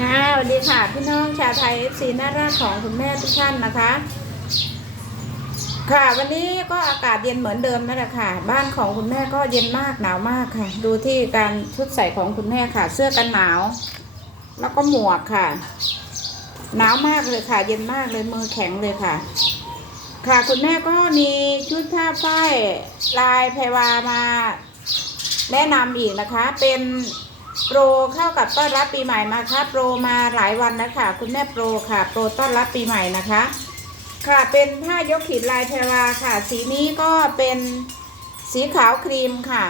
ค่ะสวัสดีค่ะพี่น้องชาวไทยเอฟซีน่ารักของคุณแม่ทุกท่านนะคะ ค่ะวันนี้ก็อากาศเย็นเหมือนเดิมนั่นแหละค่ะ บ้านของคุณแม่ก็เย็นมากหนาวมากค่ะ ดูที่การชุดใส่ของคุณแม่ค่ะ เสื้อกันหนาว แล้วก็หมวกค่ะ หนาวมากเลยค่ะ เย็นมากเลยมือแข็งเลยค่ะ ค่ะคุณแม่ก็มีชุดผ้าฝ้ายลายแพรวามา แนะนำอีกนะคะเป็น โปรเข้ากับต้อนรับปีใหม่มาค่ะโปรมาหลายวันแล้วค่ะคุณแม่โปรค่ะ โปรต้อนรับปีใหม่นะคะ ค่ะเป็นผ้ายกขีดลายแพรวาค่ะ สีนี้ก็เป็นสีขาวครีมค่ะ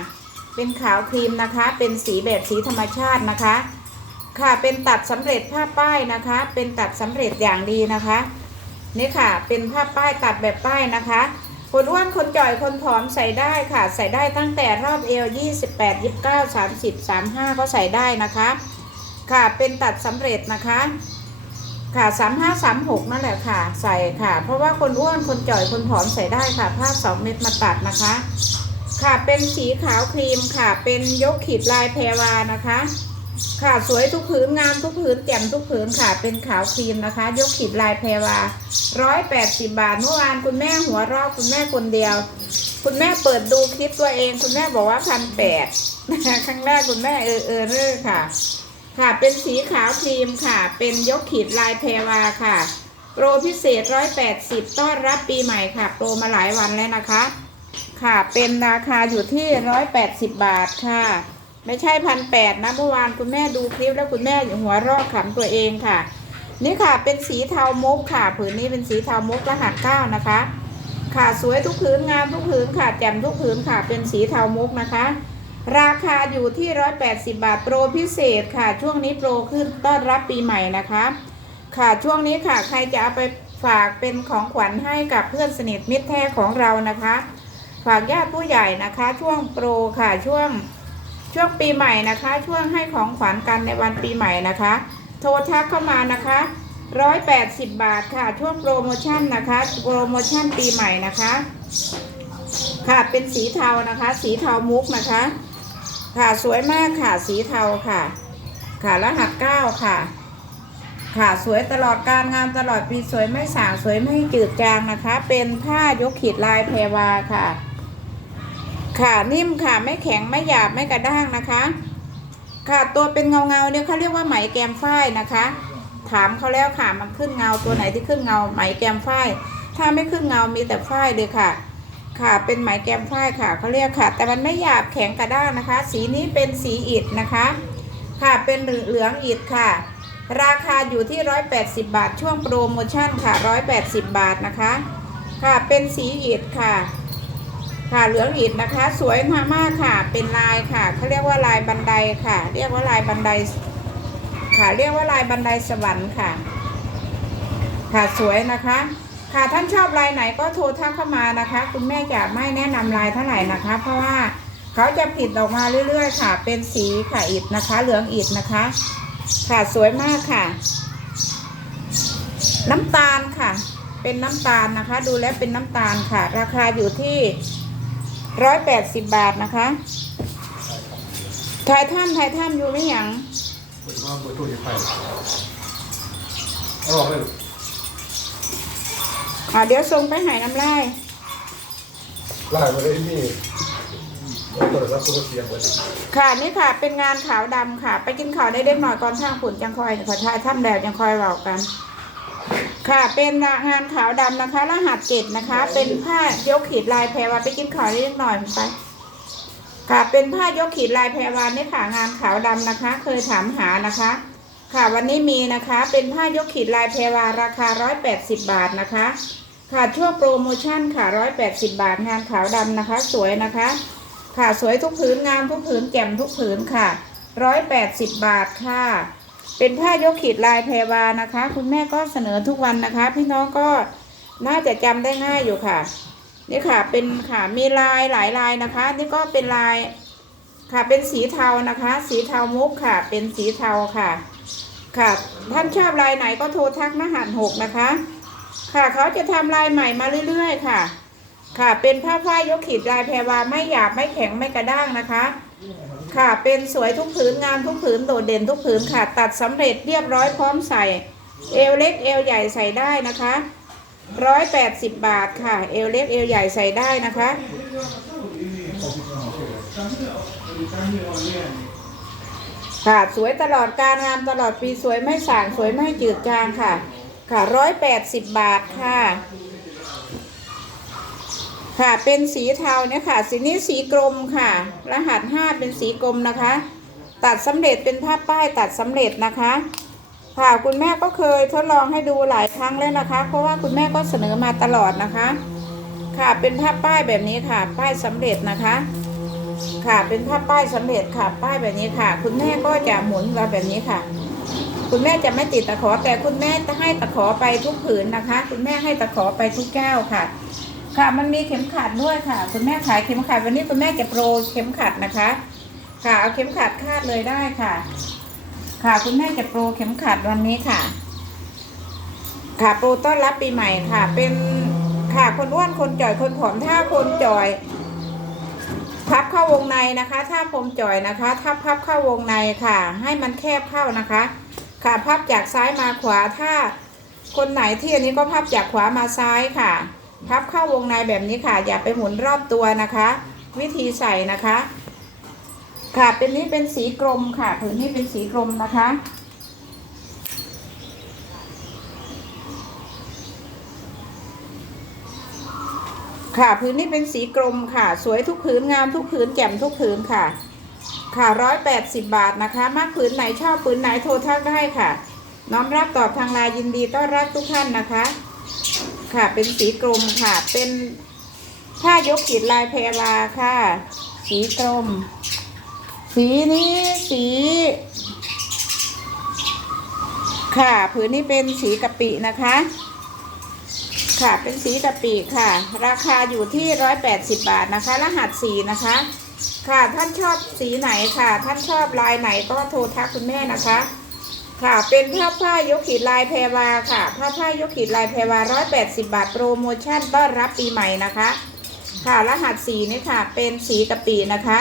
เป็นขาวครีมนะคะ เป็นสีแบบสีธรรมชาตินะคะ ค่ะเป็นตัดสำเร็จผ้าป้ายนะคะ เป็นตัดสำเร็จอย่างดีนะคะ นี่ค่ะ เป็นผ้าป้ายตัดแบบป้ายนะคะ คนอ้วนคนจ่อยคนผอมใส่ได้ค่ะ ใส่ได้ตั้งแต่รอบเอว28 29 30 35 ก็ใส่ได้นะคะ ค่ะเป็นตัดสำเร็จนะคะ ค่ะ 35 36 นั่นแหละค่ะ ใส่ค่ะ เพราะว่าคนอ้วนคนจ่อยคนผอมใส่ได้ค่ะผ้า2เม็ดมาตัดนะคะ ค่ะเป็นสีขาวครีมค่ะ เป็นยกขีดลายแพรวานะคะ ค่ะสวยทุกผืนงามทุกผืนแจ่มทุกผืนค่ะ เป็นขาวครีมนะคะ ยกขีดลายแพรวาร้อยแปดสิบบาทเมื่อวานคุณแม่หัวรอบคุณแม่คนเดียว คุณแม่เปิดดูคลิปตัวเอง คุณแม่บอกว่าพันแปดนะคะครั้งแรกคุณแม่เออเออเร่อค่ะ ค่ะเป็นสีขาวครีมค่ะ เป็นยกขีดลายแพรวาค่ะ โปรพิเศษร้อยแปดสิบต้อนรับปีใหม่ค่ะ โปรมาหลายวันแล้วนะคะ ค่ะเป็นราคาอยู่ที่ร้อยแปดสิบบาทค่ะ ไม่ใช่พันแปดนะเมื่อวานคุณแม่ดูคลิปแล้วคุณแม่หัวเรอกขำตัวเองค่ะ นี่ค่ะเป็นสีเทามุกค่ะ ผืนนี้เป็นสีเทามุกรหัสเก้านะคะ ค่ะสวยทุกผืนงามทุกผืนค่ะ แจ่มทุกผืนค่ะ เป็นสีเทามุกนะคะ ราคาอยู่ที่ร้อยแปดสิบาทโปรพิเศษค่ะ ช่วงนี้โปรขึ้นต้อนรับปีใหม่นะคะ ค่ะช่วงนี้ค่ะใครจะเอาไปฝากเป็นของขวัญให้กับเพื่อนสนิทมิตรแท้ของเรานะคะ ฝากญาติผู้ใหญ่นะคะ ช่วงโปรค่ะช่วง ช่วงปีใหม่นะคะ ช่วงให้ของขวัญกันในวันปีใหม่นะคะ โทรทักเข้ามานะคะร้อยแปดสิบบาทค่ะ ช่วงโปรโมชั่นนะคะ โปรโมชั่นปีใหม่นะคะ ค่ะเป็นสีเทานะคะ สีเทามุกนะคะ ค่ะสวยมากค่ะสีเทาค่ะ ค่ะรหัสเก้าค่ะ ค่ะสวยตลอดการงานตลอดปีสวยไม่สางสวยไม่จืดจางนะคะ เป็นผ้ายกขีดลายแพรวาค่ะ ค่ะนิ่มค่ะไม่แข็งไม่หยาบไม่กระด้างนะคะ ค่ะตัวเป็นเงาเงาเนี่ยเขาเรียกว่าไหมแกมฝ้ายนะคะ ถามเขาแล้วค่ะมันขึ้นเงาตัวไหนที่ขึ้นเงาไหมแกมฝ้ายถ้าไม่ขึ้นเงามีแต่ฝ้ายเลยค่ะ ค่ะเป็นไหมแกมฝ้ายค่ะเขาเรียกค่ะ แต่มันไม่หยาบแข็งกระด้างนะคะ สีนี้เป็นสีอิฐนะคะ ค่ะเป็นเหลืองอิฐค่ะ ราคาอยู่ที่ 180 บาท ช่วงโปรโมชั่นค่ะ 180 บาทนะคะ ค่ะเป็นสีอิฐค่ะ ค่ะเหลืองอิฐนะคะ สวยมากมากค่ะ เป็นลายค่ะเขาเรียกว่าลายบันไดค่ะ เรียกว่าลายบันไดค่ะเรียกว่าลายบันไดสวรรค์ค่ะ ค่ะสวยนะคะ ค่ะท่านชอบลายไหนก็โทรทักเข้ามานะคะ คุณแม่จะไม่แนะนำลายเท่าไหร่นะคะ เพราะว่าเขาจะผิดออกมาเรื่อยๆ ค่ะ เป็นสีค่ะอิฐนะคะ เหลืองอิฐนะคะ ค่ะสวยมากค่ะ น้ำตาลค่ะ เป็นน้ำตาลนะคะ ดูแล้วเป็นน้ำตาลค่ะ ราคาอยู่ที่ ร้อยแปดสิบบาทนะคะถ่ายท่านถ่ายท่านอยู่ไม่หยังผมว่าเบอร์โทรจะไปเอาออกเลยอ่าเดี๋ยวส่งไปใหายน้ำลายไล่มาเลยนี่เราเปิดรับตัวเสียงไว้ค่ะนี่ค่ะ เป็นงานขาวดำค่ะ ไปกินข้าวได้เล็กหน่อยก่อนข้างผุนจังคอยขอทายท่านแดดยังคอยเรากัน ค่ะเป็นงานขาวดำนะคะ รหัสเจ็ดนะคะ เป็นผ้ายกขีดลายแพรวาไปกินข้าวได้เล็กหน่อยไปค่ะเป็นผ้ายกขีดลายแพรวานี่ค่ะงานขาวดำนะคะ เคยถามหานะคะ ค่ะวันนี้มีนะคะ เป็นผ้ายกขีดลายแพรวาราคา 180 บาทนะคะ ค่ะช่วงโปรโมชั่นค่ะ 180 บาทงานขาวดำนะคะ สวยนะคะ ค่ะสวยทุกผืนงามทุกผืนแจ่มทุกผืนค่ะ 180 บาทค่ะ เป็นผ้ายกขีดลายแพรวานะคะ คุณแม่ก็เสนอทุกวันนะคะ พี่น้องก็น่าจะจำได้ง่ายอยู่ค่ะนี่ค่ะเป็นค่ะมีลายหลายลายนะคะ นี่ก็เป็นลายค่ะเป็นสีเทานะคะ สีเทามุกค่ะ เป็นสีเทาค่ะ ค่ะท่านชอบลายไหนก็โทรทักรหัสหกนะคะ ค่ะเขาจะทำลายใหม่มาเรื่อยๆค่ะ ค่ะเป็นผ้าฝ้ายยกขีดลายแพรวาไม่หยาบไม่แข็งไม่กระด้างนะคะ ค่ะ เป็นสวยทุกผืนงามทุกผืนโดดเด่นทุกผืนค่ะ ตัดสำเร็จเรียบร้อยพร้อมใส่ เอวเล็กเอวใหญ่ใส่ได้นะคะร้อยแปดสิบบาทค่ะ เอวเล็กเอวใหญ่ใส่ได้นะคะ ค่ะสวยตลอดการงามตลอดปีสวยไม่สางสวยไม่จืดจางค่ะ ค่ะร้อยแปดสิบบาทค่ะ ค่ะเป็นสีเทาเนี่ยค่ะ สีนี้สีกรมค่ะ รหัสห้าเป็นสีกรมนะคะ ตัดสำเร็จเป็นภาพป้ายตัดสำเร็จนะคะ ค่ะคุณแม่ก็เคยทดลองให้ดูหลายครั้งแล้วนะคะ เพราะว่าคุณแม่ก็เสนอมาตลอดนะคะ ค่ะเป็นภาพป้ายแบบนี้ค่ะ ป้ายสำเร็จนะคะ ค่ะเป็นภาพป้ายสำเร็จค่ะ ป้ายแบบนี้ค่ะ คุณแม่ก็จะหมุนมาแบบนี้ค่ะ คุณแม่จะไม่ติดตะขอแต่คุณแม่จะให้ตะขอไปทุกผืนนะคะ คุณแม่ให้ตะขอไปทุกแก้วค่ะ ค่ะมันมีเข็มขัดด้วยค่ะ คุณแม่ขายเข็มขัดวันนี้คุณแม่จะโปรเข็มขัดนะคะ ค่ะเอาเข็มขัดคาดเลยได้ค่ะ ค่ะคุณแม่จะโปรเข็มขัดวันนี้ค่ะ ค่ะโปรต้อนรับปีใหม่ค่ะ เป็นค่ะคนอ้วนคนจ่อยคนผอมถ้าคนจ่อย พับเข้าวงในนะคะ ถ้าผมจ่อยนะคะ ถ้าพับเข้าวงในค่ะ ให้มันแคบเข้านะคะ ค่ะพับจากซ้ายมาขวาถ้าคนไหนที่อันนี้ก็พับจากขวามาซ้ายค่ะ พับเข้าวงในแบบนี้ค่ะ อย่าไปหมุนรอบตัวนะคะ วิธีใส่นะคะ ค่ะเป็นนี้เป็นสีกรมค่ะผืนนี้เป็นสีกรมนะคะค่ะพื้นนี้เป็นสีกรมค่ะ สวยทุกผืนงามทุกผืนแจ่มทุกผืนค่ะ ค่ะร้อยแปดสิบบาทนะคะ มากผืนไหนชอบผืนไหนโทรทักได้ค่ะ น้อมรับตอบทางไลน์ยินดีต้อนรับทุกท่านนะคะ ค่ะ เป็นสีกรมค่ะ เป็นผ้ายกขีดลายแพรวาค่ะ สีกรมสีนี้สี ค่ะผืนนี้เป็นสีกะปินะคะ ค่ะเป็นสีกะปิค่ะ ราคาอยู่ที่ร้อยแปดสิบบาทนะคะ รหัสสีนะคะ ค่ะท่านชอบสีไหนค่ะ ท่านชอบลายไหนก็โทรทักคุณแม่นะคะ ค่ะ เป็นผ้าผ้ายกขีดลายแพรวาค่ะ ผ้าผ้ายกขีดลายแพรวาร้อยแปดสิบบาทโปรโมชั่นต้อนรับปีใหม่นะคะ ค่ะ รหัสสีนี่ค่ะ เป็นสีกะปินะคะ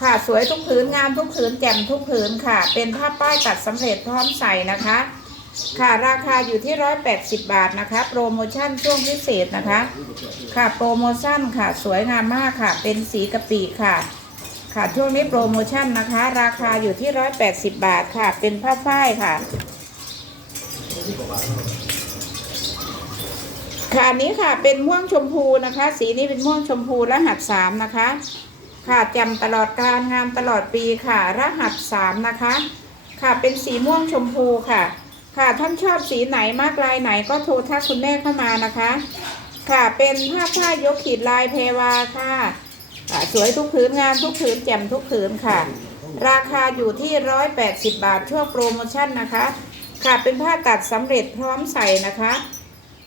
ค่ะ สวยทุกผืนงามทุกผืนแจ่มทุกผืนค่ะ เป็นผ้าป้ายตัดสำเร็จพร้อมใส่นะคะ ค่ะ ราคาอยู่ที่ร้อยแปดสิบบาทนะคะ โปรโมชั่นช่วงพิเศษนะคะ ค่ะ โปรโมชั่นค่ะ สวยงามมากค่ะ เป็นสีกะปิค่ะ ค่ะช่วงนี้โปรโมชั่นนะคะ ราคาอยู่ที่ร้อยแปดสิบบาทค่ะ เป็นผ้าฝ้ายค่ะ ค่ะอันนี้ค่ะเป็นม่วงชมพูนะคะ สีนี้เป็นม่วงชมพูรหัสสามนะคะ ค่ะจำตลอดการงามตลอดปีค่ะ รหัสสามนะคะ ค่ะเป็นสีม่วงชมพูค่ะ ค่ะท่านชอบสีไหนมากลายไหนก็โทรทักคุณแม่เข้ามานะคะ ค่ะเป็นผ้าผ้ายกขีดลายเพวาค่ะ สวยทุกผืนงามทุกผืนแจ่มทุกผืนค่ะ ราคาอยู่ที่ร้อยแปดสิบบาทช่วงโปรโมชั่นนะคะ ค่ะเป็นผ้าตัดสำเร็จพร้อมใส่นะคะ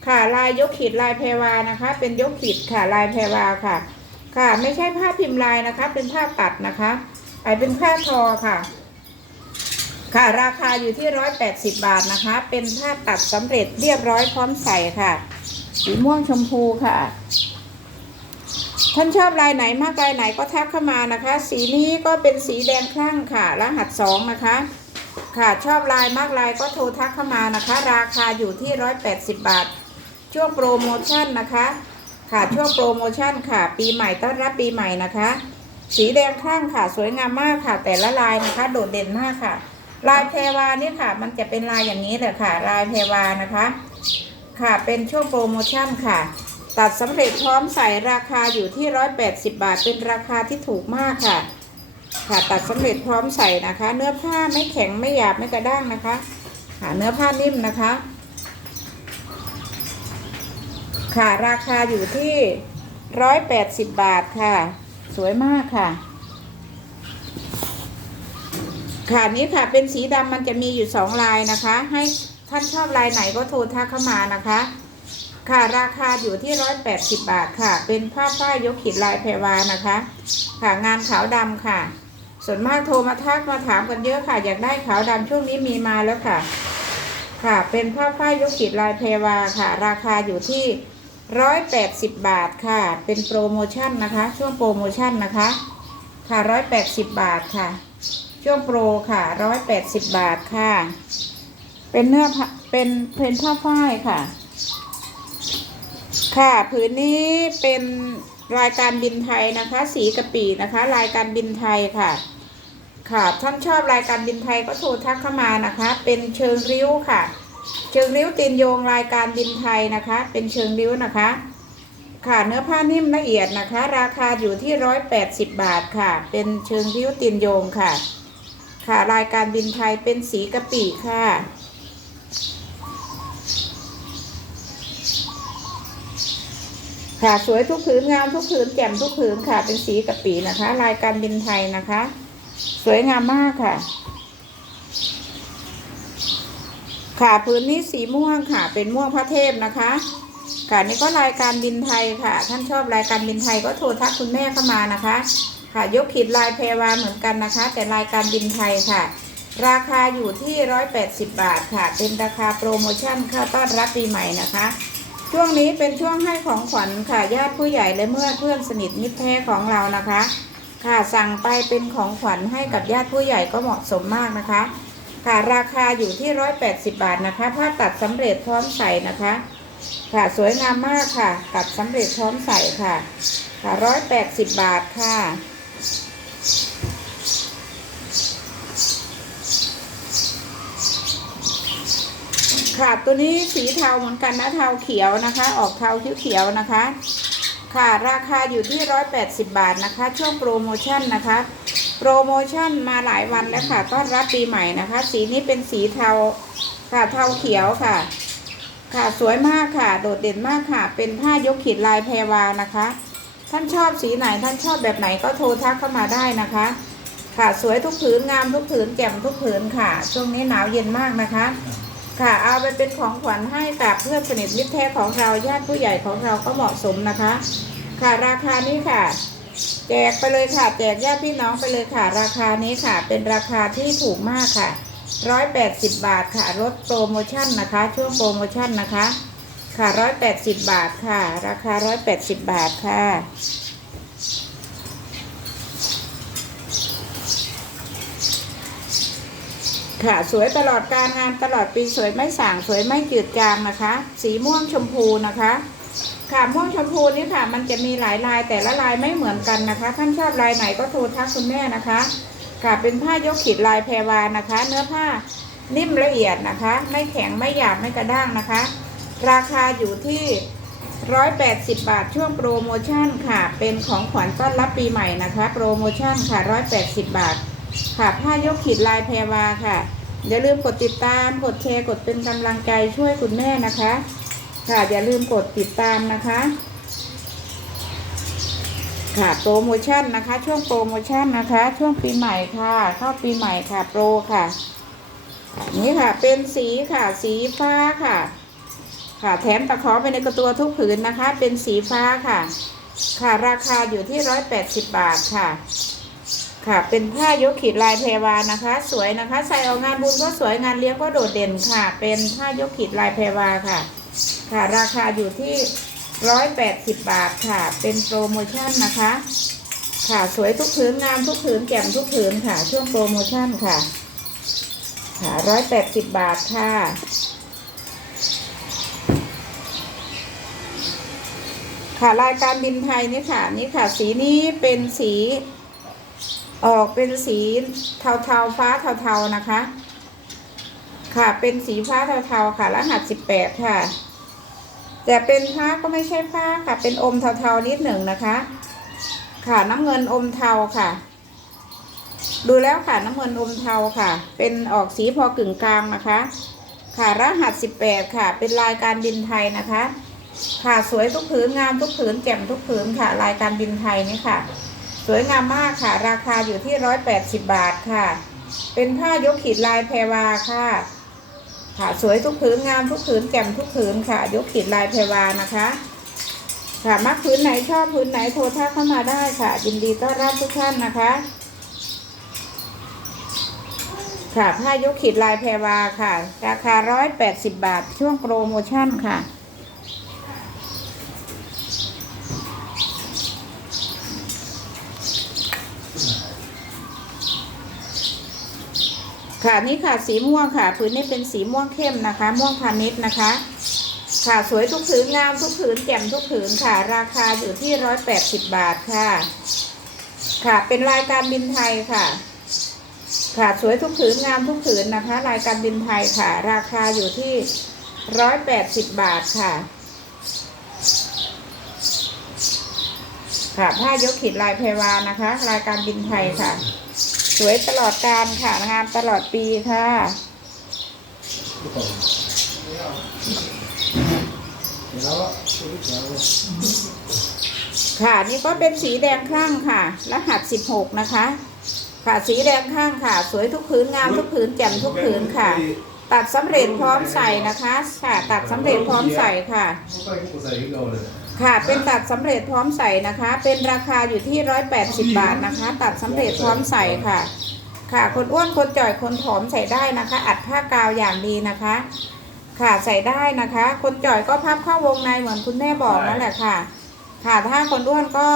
ค่ะลายยกขีดลายแพรวานะคะ เป็นยกขีดค่ะลายแพรวาค่ะ ค่ะไม่ใช่ผ้าพิมพ์ลายนะคะ เป็นผ้าตัดนะคะไปเป็นผ้าทอค่ะ ค่ะราคาอยู่ที่ร้อยแปดสิบบาทนะคะ เป็นผ้าตัดสำเร็จเรียบร้อยพร้อมใส่ค่ะ สีม่วงชมพูค่ะ ท่านชอบลายไหนมากลายไหนก็ทักเข้ามานะคะ สีนี้ก็เป็นสีแดงคลั่งค่ะ รหัสสองนะคะ ค่ะชอบลายมากลายก็โทรทักเข้ามานะคะ ราคาอยู่ที่ร้อยแปดสิบบาท ช่วงโปรโมชั่นนะคะ ค่ะช่วงโปรโมชั่นค่ะ ปีใหม่ต้อนรับปีใหม่นะคะ สีแดงข้างค่ะสวยงามมากค่ะ แต่ละลายนะคะ โดดเด่นมากค่ะ ลายแพรวาเนี่ยค่ะ มันจะเป็นลายอย่างนี้เลยค่ะ ลายแพรวานะคะ ค่ะเป็นช่วงโปรโมชั่นค่ะ ตัดสำเร็จพร้อมใส่ราคาอยู่ที่ร้อยแปดสิบาท เป็นราคาที่ถูกมากค่ะ ค่ะตัดสำเร็จพร้อมใส่นะคะ เนื้อผ้าไม่แข็งไม่หยาบไม่กระด้างนะคะค่ะเนื้อผ้านิ่มนะคะ ค่ะราคาอยู่ที่ร้อยแปดสิบบาทค่ะ สวยมากค่ะค่ะนี้ค่ะเป็นสีดำมันจะมีอยู่สองลายนะคะ ให้ท่านชอบลายไหนก็โทรทักเข้ามานะคะ ค่ะราคาอยู่ที่ร้อยแปดสิบบาทค่ะ เป็นผ้าฝ้ายยกขีดลายแพรวานะคะ ค่ะงานขาวดำค่ะ ส่วนมากโทรมาทักมาถามกันเยอะค่ะ อยากได้ขาวดำช่วงนี้มีมาแล้วค่ะ ค่ะ เป็นผ้าฝ้ายยกขีดลายแพรวาค่ะ ราคาอยู่ที่ร้อยแปดสิบบาทค่ะ เป็นโปรโมชั่นนะคะ ช่วงโปรโมชั่นนะคะ ค่ะร้อยแปดสิบบาทค่ะ ช่วงโปรค่ะร้อยแปดสิบบาทค่ะ เป็นเนื้อผ้าเป็นเพนผ้าฝ้ายค่ะ ค่ะผืนนี้เป็นรายการบินไทยนะคะ สีกะปีนะคะ รายการบินไทยค่ะ ค่ะท่านชอบรายการบินไทยก็โทรทักเข้ามานะคะ เป็นเชิงริ้วค่ะ เชิงริ้วตีนโยงรายการบินไทยนะคะ เป็นเชิงริ้วนะคะ ค่ะเนื้อผ้านิ่มละเอียดนะคะ ราคาอยู่ที่ร้อยแปดสิบบาทค่ะ เป็นเชิงริ้วตีนโยงค่ะ ค่ะรายการบินไทยเป็นสีกะปิค่ะ ค่ะสวยทุกผืนงามทุกผืนแจ่มทุกผืนค่ะ เป็นสีกะปินะคะรายการบินไทยนะคะ สวยงามมากค่ะ ค่ะผืนนี้สีม่วงค่ะ เป็นม่วงพระเทพนะคะ ค่ะนี่ก็รายการบินไทยค่ะ ท่านชอบรายการบินไทยก็โทรทักคุณแม่เข้ามานะคะ ค่ะยกขีดลายเพรวาเหมือนกันนะคะ แต่รายการบินไทยค่ะ ราคาอยู่ที่ร้อยแปดสิบบาทค่ะ เป็นราคาโปรโมชั่นค่าต้อนรับปีใหม่นะคะ ช่วงนี้เป็นช่วงให้ของขวัญค่ะญาติผู้ใหญ่และเมื่อเพื่อนสนิทมิตรแท้ของเรานะคะ ค่ะสั่งไปเป็นของขวัญให้กับญาติผู้ใหญ่ก็เหมาะสมมากนะคะ ค่ะราคาอยู่ที่ร้อยแปดสิบบาทนะคะผ้าตัดสำเร็จพร้อมใส่นะคะ ค่ะสวยงามมากค่ะ ตัดสำเร็จพร้อมใส่ค่ะ ค่ะร้อยแปดสิบบาทค่ะ ค่ะตัวนี้สีเทาเหมือนกันนะเทาเขียวนะคะ ออกเทาเขียวๆนะคะ ค่ะราคาอยู่ที่ร้อยแปดสิบบาทนะคะ ช่วงโปรโมชั่นนะคะ โปรโมชั่นมาหลายวันแล้วค่ะต้อนรับปีใหม่นะคะ สีนี้เป็นสีเทาค่ะเทาเขียวค่ะ ค่ะสวยมากค่ะ โดดเด่นมากค่ะ เป็นผ้ายกขีดลายแพรวานะคะ ท่านชอบสีไหนท่านชอบแบบไหนก็โทรทักเข้ามาได้นะคะ ค่ะสวยทุกผืนงามทุกผืนแจ่มทุกผืนค่ะ ช่วงนี้หนาวเย็นมากนะคะ ค่ะ เอาไปเป็นของขวัญให้กับเพื่อนสนิทมิตรแท้ของเราญาติผู้ใหญ่ของเราก็เหมาะสมนะคะ ค่ะราคานี้ค่ะ แจกไปเลยค่ะ แจกญาติพี่น้องไปเลยค่ะ ราคานี้ค่ะ เป็นราคาที่ถูกมากค่ะร้อยแปดสิบบาทค่ะลดโปรโมชั่นนะคะ ช่วงโปรโมชั่นนะคะ ค่ะร้อยแปดสิบบาทค่ะ ราคาร้อยแปดสิบบาทค่ะ ค่ะสวยตลอดการงานตลอดปีสวยไม่ส่างสวยไม่จืดจางนะคะ สีม่วงชมพูนะคะค่ะม่วงชมพูนี่ค่ะ มันจะมีหลายลายแต่ละลายไม่เหมือนกันนะคะท่านชอบลายไหนก็โทรทักคุณแม่นะคะ ค่ะเป็นผ้ายกขีดลายแพรวานะคะ เนื้อผ้านิ่มละเอียดนะคะ ไม่แข็งไม่หยาบไม่กระด้างนะคะ ราคาอยู่ที่ร้อยแปดสิบบาทช่วงโปรโมชั่นค่ะ เป็นของขวัญต้อนรับปีใหม่นะคะ โปรโมชั่นค่ะร้อยแปดสิบบาท ค่ะผ้ายกขีดลายแพรวาค่ะ อย่าลืมกดติดตาม กดแชร์ กดเป็นกำลังใจช่วยคุณแม่นะคะ ค่ะอย่าลืมกดติดตามนะคะ ค่ะโปรโมชั่นนะคะ ช่วงโปรโมชั่นนะคะ ช่วงปีใหม่ค่ะ เข้าปีใหม่ค่ะโปรค่ะนี่ค่ะเป็นสีค่ะ สีฟ้าค่ะ ค่ะแถมตะขอไปในกระตัวทุกผืนนะคะ เป็นสีฟ้าค่ะ ค่ะราคาอยู่ที่ร้อยแปดสิบบาทค่ะ ค่ะ เป็นผ้ายกขีดลายเพรวานะคะ สวยนะคะ ใส่ออกงานบุญก็สวยงานเลี้ยงก็โดดเด่นค่ะ เป็นผ้ายกขีดลายเพรวาค่ะ ค่ะ ราคาอยู่ที่ร้อยแปดสิบบาทค่ะ เป็นโปรโมชั่นนะคะ ค่ะสวยทุกผืนงามทุกผืนแจ่มทุกผืนค่ะ ช่วงโปรโมชั่นค่ะ ค่ะร้อยแปดสิบบาทค่ะค่ะรายการบินไทยนี่ค่ะนี่ค่ะ สีนี้เป็นสี ออกเป็นสีเทาๆฟ้าเทาๆนะคะ ค่ะเป็นสีฟ้าเทาๆค่ะ รหัสสิบแปดค่ะ แต่เป็นฟ้าก็ไม่ใช่ฟ้าค่ะ เป็นอมเทาๆนิดหนึ่งนะคะ ค่ะน้ำเงินอมเทาค่ะ ดูแล้วค่ะน้ำเงินอมเทาค่ะ เป็นออกสีพอกึ่งกลางนะคะ ค่ะรหัสสิบแปดค่ะ เป็นลายการบินไทยนะคะ ค่ะสวยทุกผืนงามทุกผืนแจ่มทุกผืนค่ะ ลายการบินไทยนี่ค่ะ สวยงามมากค่ะ ราคาอยู่ที่ร้อยแปดสิบบาทค่ะ เป็นผ้ายกขีดลายแพรวาค่ะ ค่ะสวยทุกผืนงามทุกผืนแจ่มทุกผืนค่ะ ยกขีดลายแพรวานะคะ ค่ะมักผืนไหนชอบผืนไหนโทรทักเข้ามาได้ค่ะ ยินดีต้อนรับทุกท่านนะคะ ค่ะผ้ายกขีดลายแพรวาค่ะ ราคาร้อยแปดสิบบาทช่วงโปรโมชั่นค่ะ ค่ะนี่ค่ะสีม่วงค่ะผืนนี้เป็นสีม่วงเข้มนะคะ ม่วงพาณิชย์นะคะ ค่ะสวยทุกผืนงามทุกผืนแจ่มทุกผืนค่ะ ราคาอยู่ที่ร้อยแปดสิบบาทค่ะ ค่ะเป็นรายการบินไทยค่ะ ค่ะสวยทุกผืนงามทุกผืนนะคะ รายการบินไทยค่ะ ราคาอยู่ที่ร้อยแปดสิบบาทค่ะ ค่ะผ้ายกขีดลายเพวานะคะ รายการบินไทยค่ะ สวยตลอดการค่ะงามตลอดปีค่ะ ค่ะนี่ก็เป็นสีแดงข้างค่ะ รหัส16นะคะ ค่ะสีแดงข้างค่ะ สวยทุกพื้นงามทุกพื้นแจ่มทุกพื้นค่ะ ตัดสำเร็จพร้อมใส่นะคะ ค่ะ ตัดสำเร็จพร้อมใส่ค่ะ ค่ะ เป็นตัดสำเร็จพร้อมใส่นะคะ เป็นราคาอยู่ที่180บาทนะคะ ตัดสำเร็จพร้อมใส่ค่ะ ค่ะ คนอ้วนคนจ่อยคนผอมใส่ได้นะคะ อัดผ้ากาวอย่างดีนะคะ ค่ะใส่ได้นะคะ คนจ่อยก็พับเข้าวงในเหมือนคุณแม่บอกนั่นแหละค่ะ ค่ะถ้าคนอ้วนก็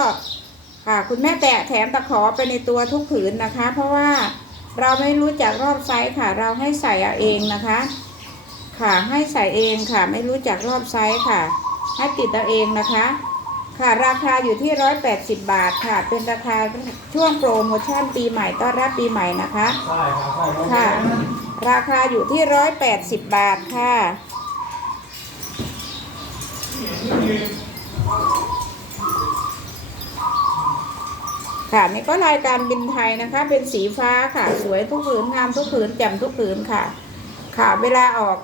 ค่ะคุณแม่แตะแถมตะขอไปในตัวทุกผืนนะคะ เพราะว่า เราไม่รู้จักรอบไซส์ค่ะ เราให้ใส่เอาเองนะคะ ค่ะให้ใส่เองค่ะ ไม่รู้จักรอบไซส์ค่ะ ให้ติดเอาเองนะคะ ค่ะราคาอยู่ที่ร้อยแปดสิบบาทค่ะ เป็นราคาช่วงโปรโมชั่นปีใหม่ต้อนรับปีใหม่นะคะใช่ครับใช่ครับค่ะ ราคาอยู่ที่ร้อยแปดสิบบาทค่ะ ค่ะนี่ก็รายการบินไทยนะคะ เป็นสีฟ้าค่ะ สวยทุกผืนงามทุกผืนแจ่มทุกผืนค่ะ ค่ะเวลาออก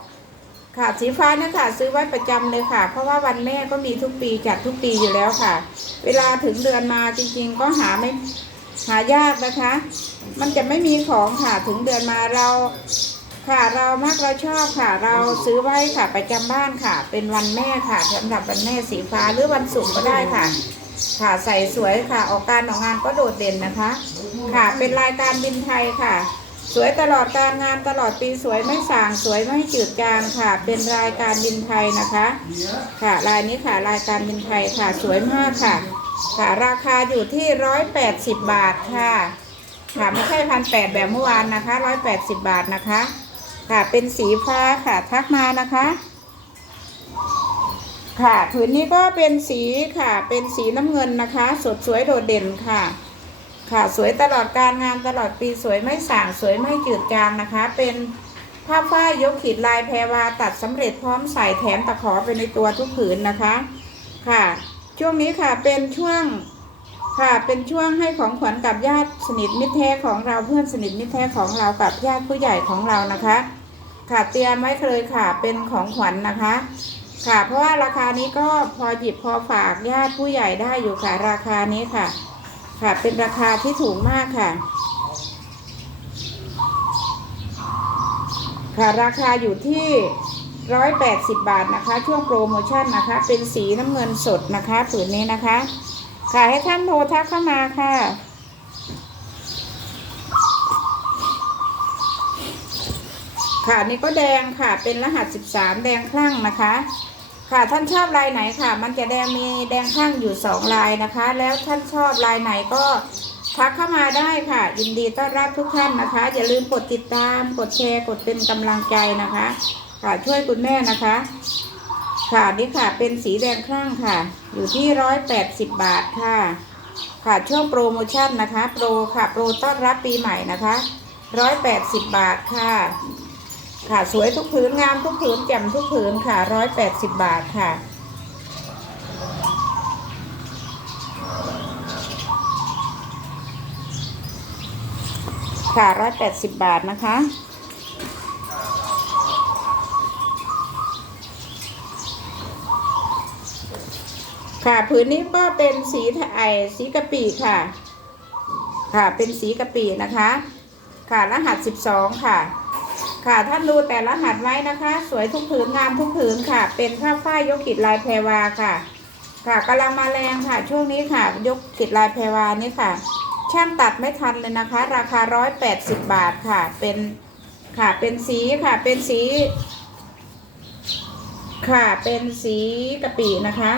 ค่ะสีฟ้านี่ยค่ะซื้อไว้ประจำเลยค่ะ เพราะว่าวันแม่ก็มีทุกปีจัดทุกปีอยู่แล้วค่ะ เวลาถึงเดือนมาจริงๆ ก็หาไม่หายากนะคะ มันจะไม่มีของค่ะถึงเดือนมาเราค่ะเรามักเราชอบค่ะ เราซื้อไว้ค่ะประจำบ้านค่ะ เป็นวันแม่ค่ะสำหรับวันแม่สีฟ้าหรือวันศุกร์ก็ได้ค่ะ ค่ะใส่สวยค่ะออกการออกงานก็โดดเด่นนะคะ ค่ะเป็นรายการบินไทยค่ะ สวยตลอดการงานตลอดปีสวยไม่สางสวยไม่จืดจางค่ะ เป็นรายการบินไทยนะคะ ค่ะรายนี้ค่ะรายการบินไทยค่ะสวยมากค่ะ ค่ะราคาอยู่ที่ร้อยแปดสิบบาทค่ะค่ะไม่ใช่พันแปดแบบเมื่อวานนะคะร้อยแปดสิบบาทนะคะ ค่ะเป็นสีฟ้าค่ะทักมานะคะ ค่ะผืนนี้ก็เป็นสีค่ะ เป็นสีน้ำเงินนะคะ สดสวยโดดเด่นค่ะ ค่ะสวยตลอดการงานตลอดปีสวยไม่ส่างสวยไม่จืดจางนะคะ เป็นผ้าฝ้ายยกขีดลายแพรวาตัดสำเร็จพร้อมใส่แถมตะขอไปในตัวทุกผืนนะคะ ค่ะ ช่วงนี้ค่ะเป็นช่วงค่ะเป็นช่วงให้ของขวัญกับญาติสนิทมิตรแท้ของเราเพื่อนสนิทมิตรแท้ของเรากับญาติผู้ใหญ่ของเรานะคะ ค่ะเตรียมไว้เลยค่ะเป็นของขวัญนะคะ ค่ะ เพราะว่าราคานี้ก็พอหยิบพอฝากญาติผู้ใหญ่ได้อยู่ค่ะ ราคานี้ค่ะ ค่ะเป็นราคาที่ถูกมากค่ะ ค่ะราคาอยู่ที่ร้อยแปดสิบบาทนะคะ ช่วงโปรโมชั่นนะคะ เป็นสีน้ำเงินสดนะคะผืนนี้นะคะ ค่ะให้ท่านโทรทักเข้ามาค่ะ ค่ะนี่ก็แดงค่ะเป็นรหัส 13 แดงคลั่งนะคะ ค่ะท่านชอบลายไหนค่ะ มันจะแดงมีแดงคลั่งอยู่ 2 ลายนะคะ แล้วท่านชอบลายไหนก็ทักเข้ามาได้ค่ะ ยินดีต้อนรับทุกท่านนะคะ อย่าลืมกดติดตาม กดแชร์ กดเป็นกำลังใจนะคะ ค่ะช่วยคุณแม่นะคะ ค่ะนี่ค่ะเป็นสีแดงคลั่งค่ะ อยู่ที่ร้อยแปดสิบบาทค่ะ ค่ะช่วงโปรโมชั่นนะคะ โปรค่ะ โปรต้อนรับปีใหม่นะคะร้อยแปดสิบบาทค่ะ ค่ะสวยทุกผืนงามทุกผืนแจ่มทุกผืนค่ะร้อยแปดสิบบาทค่ะค่ะร้อยแปดสิบบาทนะคะ ค่ะผืนนี้ก็เป็นสีไทยสีกะปิค่ะ ค่ะเป็นสีกะปินะคะ ค่ะรหัสสิบสองค่ะ ค่ะท่านดูแต่รหัสไว้นะคะ สวยทุกผืนงามทุกผืนค่ะ เป็นผ้าฝ้ายยกขีดลายแพรวาค่ะ ค่ะกำลังมาแรงค่ะ ช่วงนี้ค่ะ ยกขีดลายแพรวานี่ค่ะ ช่างตัดไม่ทันเลยนะคะ ราคาร้อยแปดสิบบาทค่ะ เป็นค่ะเป็นสีค่ะ เป็นสี ค่ะเป็นสีกะปินะคะ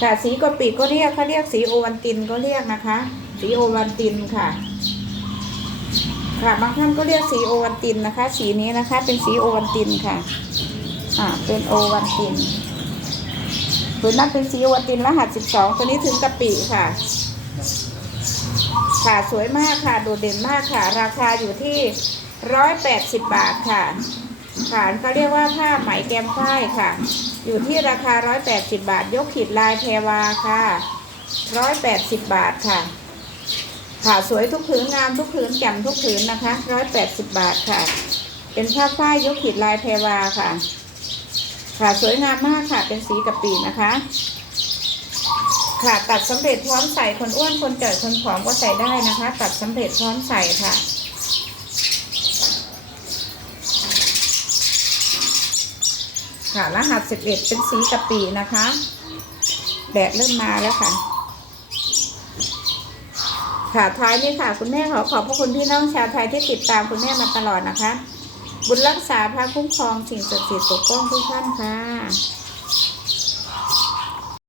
ค่ะสีกะปิก็เรียกเขาเรียกสีโอวันตินก็เรียกนะคะ สีโอวันตินค่ะ ค่ะ บางท่านก็เรียกสีโอวันตินนะคะ สีนี้นะคะเป็นสีโอวันตินค่ะ อ่า เป็นโอวันตินผืนนั้นเป็นสีโอวันตินรหัสสิบสองตัวนี้ถึงกะปิค่ะ ค่ะสวยมากค่ะ โดดเด่นมากค่ะ ราคาอยู่ที่ร้อยแปดสิบบาทค่ะค่ะเขาเรียกว่าผ้าไหมแกมฝ้ายค่ะ อยู่ที่ราคาร้อยแปดสิบบาท ยกขีดลายแพรวาค่ะร้อยแปดสิบบาทค่ะ ค่ะสวยทุกผืนงามทุกผืนแจ่มทุกผืนนะคะร้อยแปดสิบบาทค่ะ เป็นผ้าฝ้ายยกขีดลายแพรวาค่ะ ค่ะสวยงามมากค่ะ เป็นสีกะปินะคะ ค่ะตัดสำเร็จพร้อมใส่คนอ้วนคนเจิดคนผอมก็ใส่ได้นะคะ ตัดสำเร็จพร้อมใส่ค่ะค่ะรหัสสิบเอ็ดเป็นสีกะปินะคะ แดดเริ่มมาแล้วค่ะ ค่ะท้ายนี้ค่ะ คุณแม่ขอขอบพระคุณพี่น้องชาวไทยที่ติดตามคุณแม่มาตลอดนะคะ บุญรักษาพระคุ้มครองสิ่งศักดิ์สิทธิ์ปกป้องทุกท่านค่ะ